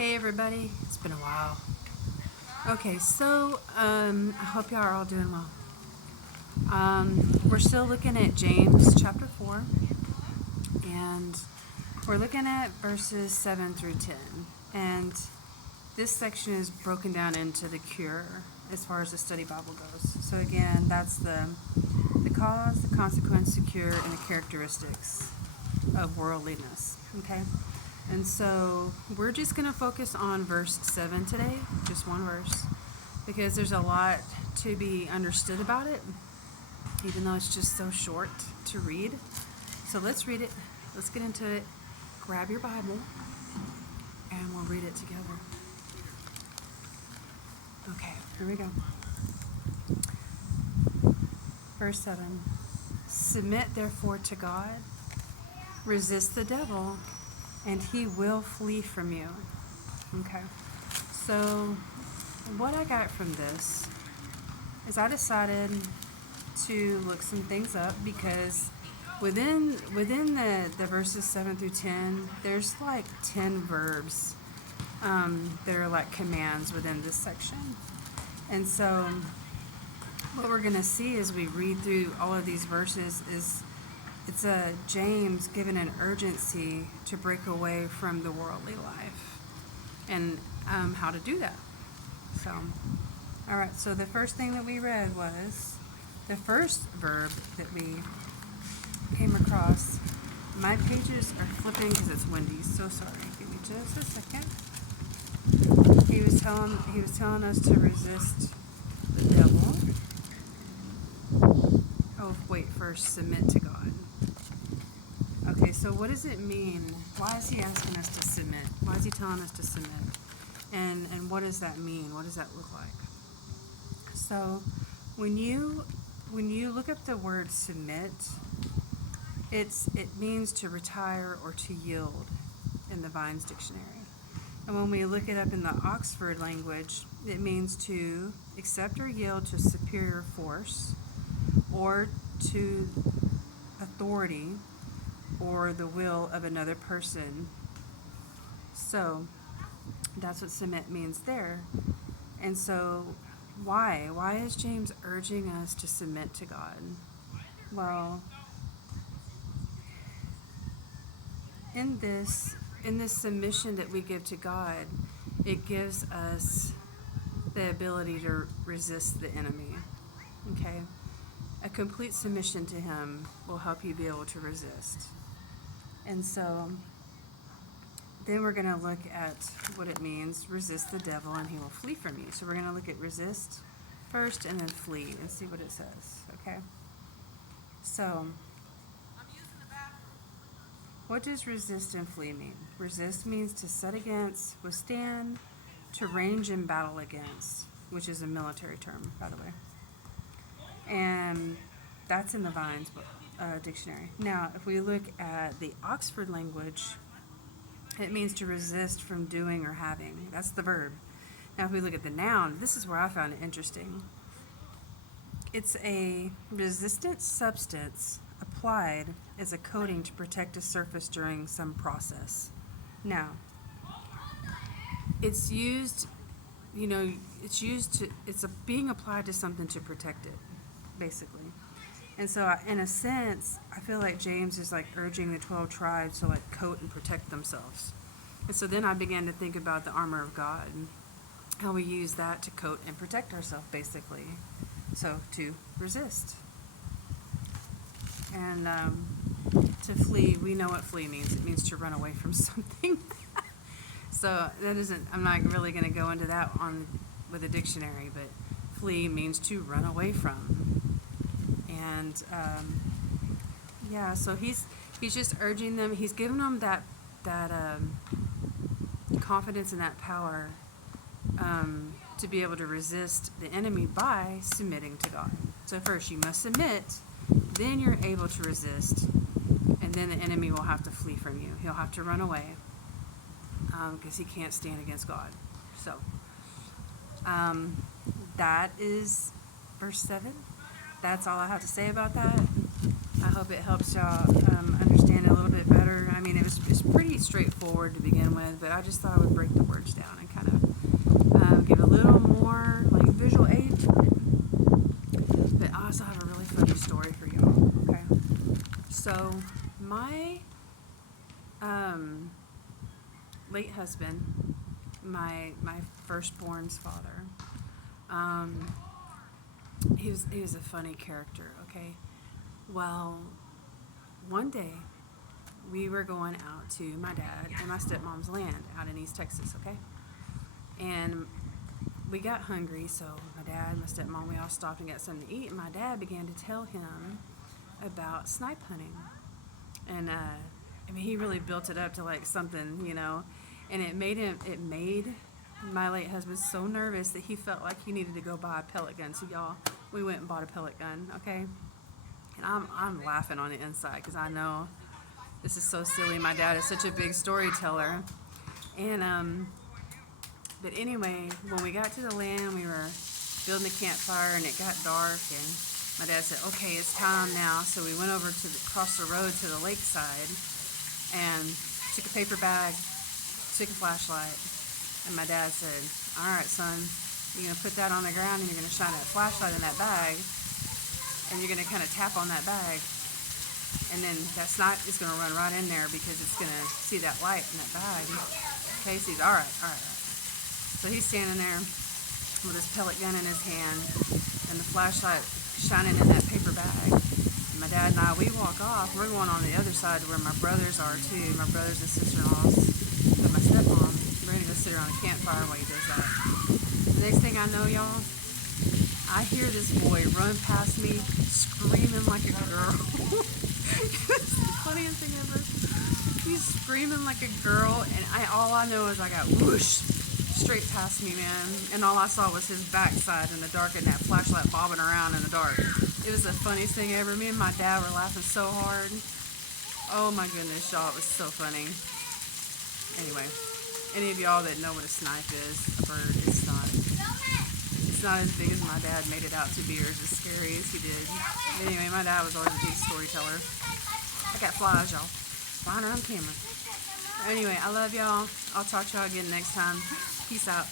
Hey everybody, it's been a while. Okay, so I hope y'all are all doing well. We're still looking at James chapter 4, and we're looking at verses 7 through 10. And this section is broken down into the cure as far as the study Bible goes. So again, that's the cause, the consequence, the cure, and the characteristics of worldliness. Okay? And so we're just going to focus on verse 7 today, just one verse, because there's a lot to be understood about it, even though it's just so short to read. So let's read it. Let's get into it. Grab your Bible, and we'll read it together. Okay, here we go. Verse 7. Submit therefore to God, resist the devil, and he will flee from you. Okay. So what I got from this is I decided to look some things up because within the verses 7 through 10, there's like 10 verbs that are like commands within this section. And so what we're going to see as we read through all of these verses is it's James given an urgency to break away from the worldly life and how to do that. So, all right, so the first thing that we read was the first verb that we came across. My pages are flipping because it's windy, so sorry. Give me just a second. He was telling us to resist the devil. Oh, wait, first submit to God. Okay, so what does it mean? Why is he asking us to submit? Why is he telling us to submit? And what does that mean? What does that look like? So when you look up the word submit, it means to retire or to yield in the Vine's dictionary. And when we look it up in the Oxford language, it means to accept or yield to superior force or to authority or the will of another person. So that's what submit means there. And so why is James urging us to submit to God? Well, in this submission that we give to God, it gives us the ability to resist the enemy. Okay? A complete submission to him will help you be able to resist. And so then we're going to look at what it means, resist the devil and he will flee from you. So we're going to look at resist first and then flee and see what it says, okay? So what does resist and flee mean? Resist means to set against, withstand, to range in battle against, which is a military term, by the way. And that's in the Vine's dictionary. Now, if we look at the Oxford language, it means to resist from doing or having. That's the verb. Now, if we look at the noun, this is where I found it interesting. It's a resistant substance applied as a coating to protect a surface during some process. Now, it's used, it's being applied to something to protect it, basically. And so, in a sense, I feel like James is like urging the 12 tribes to like coat and protect themselves. And so then I began to think about the armor of God, how we use that to coat and protect ourselves, basically. So to resist. And to flee, we know what flee means. It means to run away from something. So I'm not really going to go into that with a dictionary, but flee means to run away from. And so he's just urging them. He's giving them that confidence and that power to be able to resist the enemy by submitting to God. So first you must submit, then you're able to resist, and then the enemy will have to flee from you. He'll have to run away because he can't stand against God. So that is verse 7. That's all I have to say about that. I hope it helps y'all understand it a little bit better. I mean, it's pretty straightforward to begin with, but I just thought I would break the words down and kind of give a little more like visual aid to it. But I also have a really funny story for y'all. Okay, so my late husband, my firstborn's father, he was a funny character. Okay, well, one day we were going out to my dad and my stepmom's land out in East Texas. Okay, and we got hungry, so my dad, my stepmom, we all stopped and got something to eat. And my dad began to tell him about snipe hunting, and I mean, he really built it up to like something, and it made my late husband so nervous that he felt like he needed to go buy a pellet gun. So y'all, we went and bought a pellet gun, okay? And I'm laughing on the inside because I know this is so silly. My dad is such a big storyteller, and but anyway, when we got to the land, we were building the campfire, and it got dark, and my dad said, "Okay, it's time now." So we went over to across the road to the lakeside, and took a paper bag, took a flashlight, and my dad said, "All right, son, you're gonna put that on the ground, and you're gonna shine that flashlight in that bag, and you're gonna kind of tap on that bag, and then that snipe is gonna run right in there because it's gonna see that light in that bag." Okay, so he's all right. So he's standing there with his pellet gun in his hand and the flashlight shining in that paper bag. And my dad and I, we walk off. We're going on the other side where my brothers are too, my brothers and sister-in-laws, with my stepmom. We're gonna go sit around a campfire while he does that. The next thing I know, y'all, I hear this boy run past me screaming like a girl. It's the funniest thing ever. He's screaming like a girl, and all I know is I got whoosh straight past me, man. And all I saw was his backside in the dark and that flashlight bobbing around in the dark. It was the funniest thing ever. Me and my dad were laughing so hard. Oh my goodness, y'all, it was so funny. Anyway, any of y'all that know what a snipe is, a bird, it's not as big as my dad made it out to be, or as scary as he did. But anyway, my dad was always a big storyteller. I got flies, y'all. Flying on camera. Anyway, I love y'all. I'll talk to y'all again next time. Peace out.